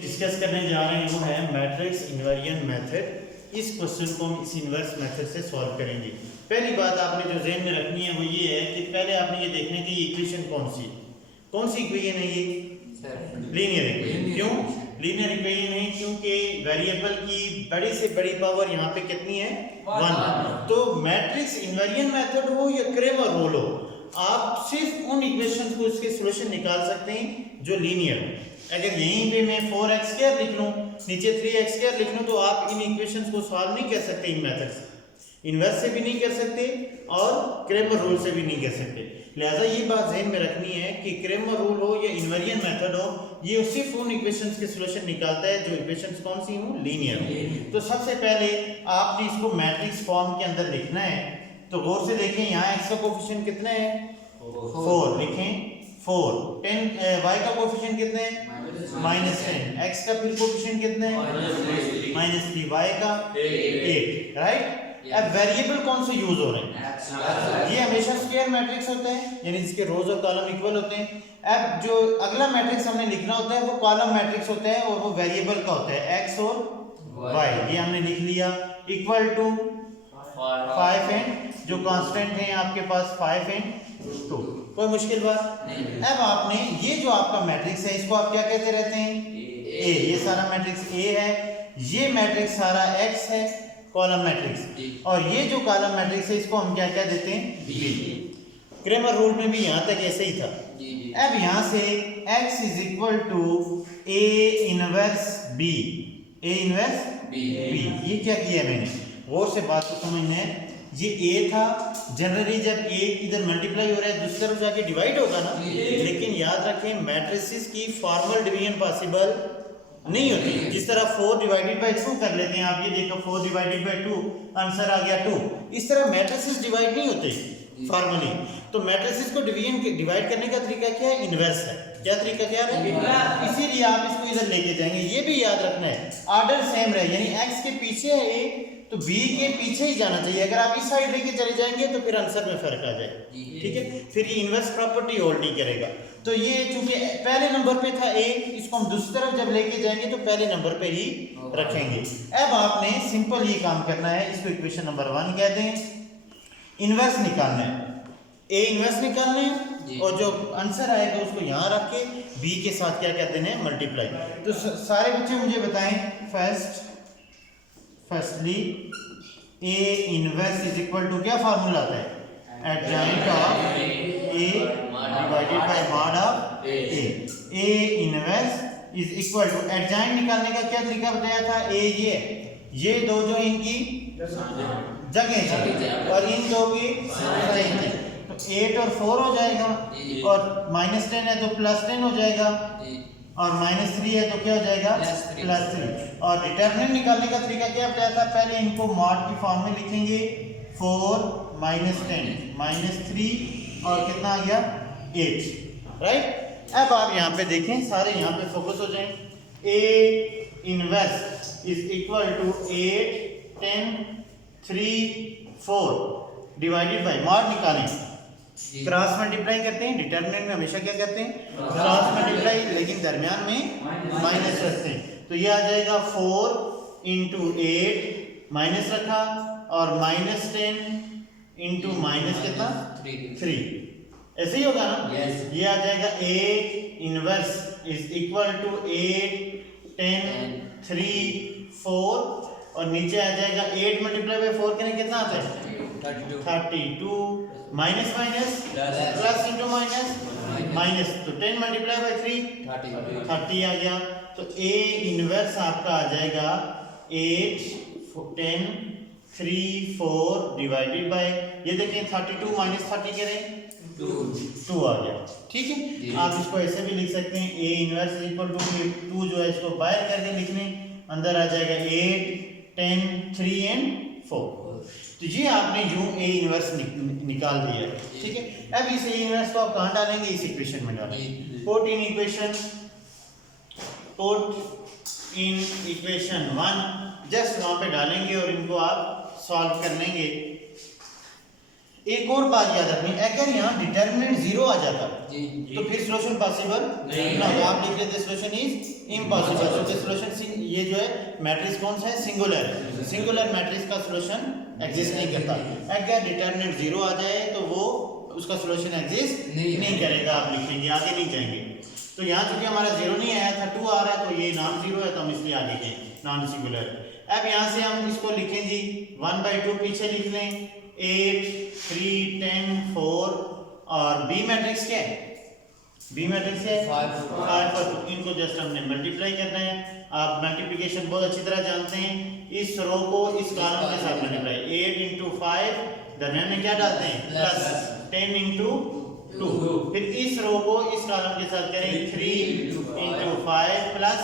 Discuss करने जा रहे हैं वो है मैट्रिक्स इन्वर्जन मेथड। इस क्वेश्चन को हम इस इन्वर्स मेथड से सॉल्व करेंगे। पहली बात आपने जो ज़हन में रखनी है वो ये है कि पहले आपने ये देखना है कि ये इक्वेशन कौन सी इक्वेशन है ये लीनियर इक्वेशन। क्यों लीनियर इक्वेशन है? क्योंकि वेरिएबल की बड़ी से बड़ी पावर यहाँ पे कितनी है? 1। तो मैट्रिक्स इन्वर्जन मेथड हो या क्रेमर रूल हो, आप सिर्फ उन इक्वेशंस को इसके सॉल्यूशन निकाल सकते हैं जो लीनियर। अगर यहीं पे मैं 4x² लिख लूं, नीचे 3x² लिख लूं, तो आप इन इक्वेशंस को सॉल्व नहीं कर सकते इन मेथड से, इन्वर्स से भी नहीं कर सकते और क्रेमर रूल से भी नहीं कर सकते। लिहाजा ये बात ज़हन में रखनी है कि क्रेमर रूल हो या इन्वर्जन मेथड हो, ये सिर्फ उन इक्वेशंस के सॉल्यूशन निकालता है जो इक्वेशंस कौन सी हो? लीनियर हो। तो सबसे पहले आपने इसको मैट्रिक्स फॉर्म के अंदर लिखना है। तो गौर से देखें, यहाँ x का कोफिशिएंट कितना है? 4 लिखें 4। 10 y का कोफिशिएंट कितना है? -10। x का फिर कोफिशिएंट कितना है? -3। y का 8। राइट। अब वेरिएबल कौन से यूज हो रहे हैं? ये हमेशा स्क्वायर मैट्रिक्स होता है, यानी जिसके रोज और कॉलम इक्वल होते हैं। अब जो अगला मैट्रिक्स हमने लिखना होता है वो कॉलम मैट्रिक्स होता है और वो वेरिएबल का होता है x और y। ये हमने लिख लिया इक्वल टू 5 एंड जो कांस्टेंट है आपके पास 5 एंड 2। कोई मुश्किल बात नहीं। अब आपने ये जो आपका मैट्रिक्स है इसको आप क्या कहते रहते हैं? ए। ये सारा मैट्रिक्स ए है, ये मैट्रिक्स सारा x है कॉलम मैट्रिक्स, और ये जो कॉलम मैट्रिक्स है इसको हम क्या क्या देते हैं? बी। क्रेमर रूल में भी यहाँ तक ऐसे ही था। अब यहाँ से x is equal to A inverse B. A inverse B. ये क्या किया मैंने? गौर से बात को समझना है। ये a था, जनरली जब a इधर मल्टीप्लाई हो रहा है दूसरी तरफ जाके डिवाइड होगा ना, लेकिन याद रखें मैट्रिसेस की फॉर्मल डिवीजन पॉसिबल नहीं होती। जिस तरह 4 डिवाइडेड बाय 2 कर लेते हैं आप, ये देखो 4 डिवाइडेड बाय 2 आंसर आ गया 2। इस तरह मैट्रिसेस डिवाइड नहीं होते फॉर्मली। तो मैट्रिसेस को डिवाइड करने का तरीका क्या है? इन्वर्स है। क्या तरीका क्या है? इसीलिए आप इसको इधर लेके जाएंगे। ये भी याद रखना है ऑर्डर सेम रहे, यानी x के पीछे है a तो b के पीछे ही जाना चाहिए। अगर आप इस साइड लेके चले जाएंगे तो फिर आंसर में फर्क आ जाएगा। ठीक है, फिर ये इन्वर्स प्रॉपर्टी होल्ड नहीं करेगा। तो ये चूंकि पहले नंबर पे था a, इसको हम दूसरी तरफ जब लेके जाएंगे तो पहले नंबर पे ही रखेंगे। अब आपने सिंपल ये काम करना है, इसको इक्वेशन नंबर 1 कह दें। इन्वर्स निकालना है, a इन्वर्स निकालना है और जो आंसर आएगा उसको यहाँ रख के b के साथ क्या कहते हैं? मल्टीप्लाई। तो सारे बच्चे मुझे बताएं, firstly a inverse is equal to क्या फार्मूला आता है? Adjoint of a divided by mod of a। a inverse is equal to, adjoint निकालने का क्या तरीका बताया था? a ये दो जो इनकी जगह है और इन दो की साइन है, तो 8 और 4 हो जाएगा, और -10 है तो +10 हो जाएगा, और -3 है तो क्या हो जाएगा? +3। और डिटरमिनेंट निकालने का तरीका क्या बताया था? पहले इनको मॉड की फॉर्म में लिखेंगे 4 -10 -3 और कितना आ गया? 8। राइट। अब आप यहाँ पे देखें, सारे यहाँ पे फोकस हो जाएं। a inverse is equal to 8 10 3 4 divided by mod निकालें, क्रॉस मल्टीप्लाई करते हैं। डिटरमिनेंट में हमेशा क्या करते हैं? क्रॉस मल्टीप्लाई, लेकिन दरमियान में माइनस रखते हैं। तो ये आ जाएगा 4 × 8 माइनस रखा और -10 × माइनस कितना? 3। ऐसे ही होगा ना? ये आ जाएगा a inverse is equal to 8 10 3 4 और नीचे आ जाएगा 8 मल्टीप्लाई बाय 4 करने कितना आता है? 32 minus minus plus into minus, तो 10 मल्टीप्लाई बाय 3 30 आ गया। तो a इनवर्स आपका आ जाएगा 8 10 3 4 डिवाइडेड बाय, ये देखें 32 माइनस 30 करें 2 आ गया। ठीक है, आप इसको ऐसे भी लिख सकते हैं, a इनवर्स इक्वल टू 2 जो है इसको बाहर करके लिखने, अंदर आ जाएगा 8 10 3 एंड 4। तो ये आपने यूं a इनवर्स निकाल दिया है। ठीक है, अब इस a इनवर्स को आप कहाँ डालेंगे? इस इक्वेशन में डालेंगे। पुट इन इक्वेशन 1 जस्ट वहां पे डालेंगे और इनको आप सॉल्व कर लेंगे। एक और बात याद रखनी, अगर यहाँ डिटरमिनेंट 0 आ जाता तो फिर सॉल्यूशन पॉसिबल ना, तो आप लिख लेते सॉल्यूशन इज इम्पॉसिबल। तो सॉल्यूशन ये जो है मैट्रिक्स कौन सा है, सिंगुलर मैट्रिक्स का सॉल्यूशन एग्जिस्ट नहीं करता। अगर डिटरमिनेंट 0 आ जाए तो वो उसका सॉल्यूशन एग्जिस्ट नहीं करेगा, आप लिखेंगे आगे नहीं जाएंगे। तो यहाँ चूंकि हमारा 0 नहीं आया था, 2 आ रहा है, तो ये नॉन जीरो है, तो हम इसलिए आगे के नॉन सिंगुलर। अब यहाँ से हम इसको लिखें जी 1/2 पीछे लिख लें, 8 3 10 4 और बी मैट्रिक्स क्या है, बी मैट्रिक्स है 5 और 2, इनको जस्ट हमने मल्टीप्लाई करना है। आप मल्टीप्लिकेशन बहुत अच्छी तरह जानते हैं, इस रो को इस कॉलम के साथ मल्टीप्लाई, 8 × 5 दरम्यान में क्या डालते हैं प्लस, 10 × 2, फिर इस रो को इस कॉलम के साथ करें 3 × 5 प्लस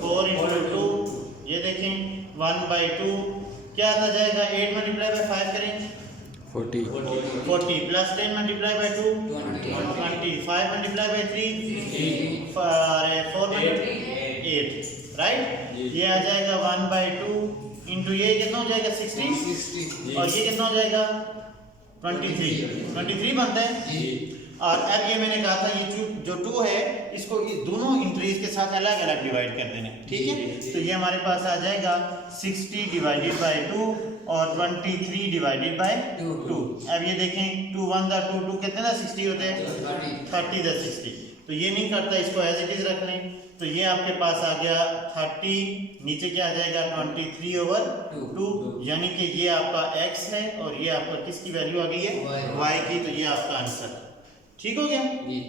4 × 2, ये देखें 1/2 क्या आता जाएगा, 8 × 5 करें 40 प्लस 10 × 2 20, 5 × 3 4 8, राइट। ये आ जाएगा 1/2 इंटू ये कितना हो जाएगा 60 और ये कितना हो जाएगा 23 बनता है। और अब ये मैंने कहा था ये जो 2 है इसको दोनों इंट्रीज के साथ अलग अलग डिवाइड कर देना, ठीक है। तो ये हमारे पास आ जाएगा 60 / 2 और 23 / 2। अब ये देखें 2 1 2 कितने ना 60 होते हैं 30 × 60, तो ये नहीं करता, इसको एज इट इज रख लें। तो ये आपके पास आ गया 30, नीचे क्या आ जाएगा 23/2, यानी कि ये आपका x है और ये आपका किसकी वैल्यू आ गई है y की, तो ये आपका आंसर ठीक हो गया।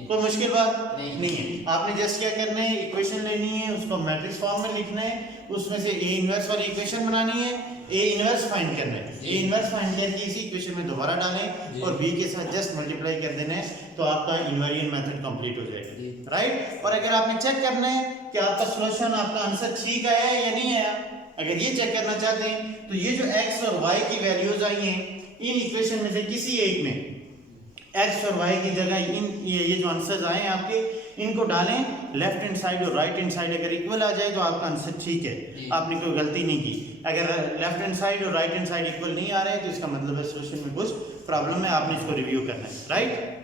कोई मुश्किल बात नहीं है, आपने जस्ट क्या करना है, इक्वेशन लेनी है, उसको मैट्रिक्स फॉर्म में लिखना है, उसमें से ए इनवर्स वाली इक्वेशन बनानी है, ए इनवर्स फाइंड करना है, ए इनवर्स फाइंड करके इसी इक्वेशन में दोबारा डालें और बी के साथ जस्ट मल्टीप्लाई कर देना है, तो आपका इनवेरिएंट मेथड कंप्लीट हो जाएगा, राइट। और अगर आपने चेक करना है कि आपका सॉल्यूशन, आपका आंसर ठीक आया है या नहीं आया, अगर ये चेक करना चाहते हैं तो ये जो x और y की वैल्यूज आई हैं इन इक्वेशन में से किसी एक में x और y की जगह ये जो आंसर्स आए हैं आपके, इनको डालें, लेफ्ट हैंड साइड और राइट हैंड साइड अगर इक्वल आ जाए तो आपका आंसर ठीक है, आपने कोई गलती नहीं की। अगर लेफ्ट हैंड साइड और राइट हैंड साइड इक्वल नहीं आ रहे हैं तो इसका मतलब है सॉल्यूशन में कुछ प्रॉब्लम है, आपने इसको रिव्यू करना है, राइट।